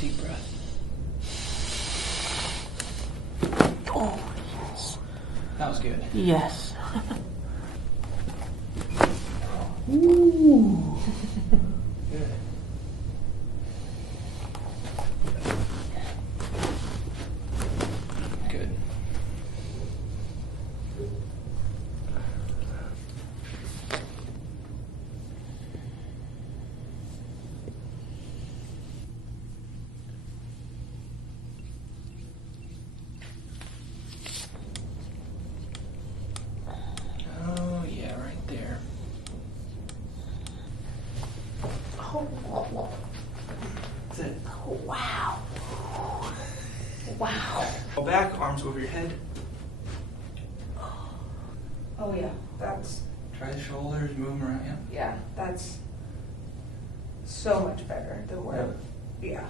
deep breath. Oh, yes. That was good. Yes. Ooh. Good. Good. Oh, yeah, right there. Oh, That's it. wow. Wow. Go back, arms over your head. Oh yeah, that's, Try the shoulders, move them around. Yeah. yeah, that's so much better than where, yeah.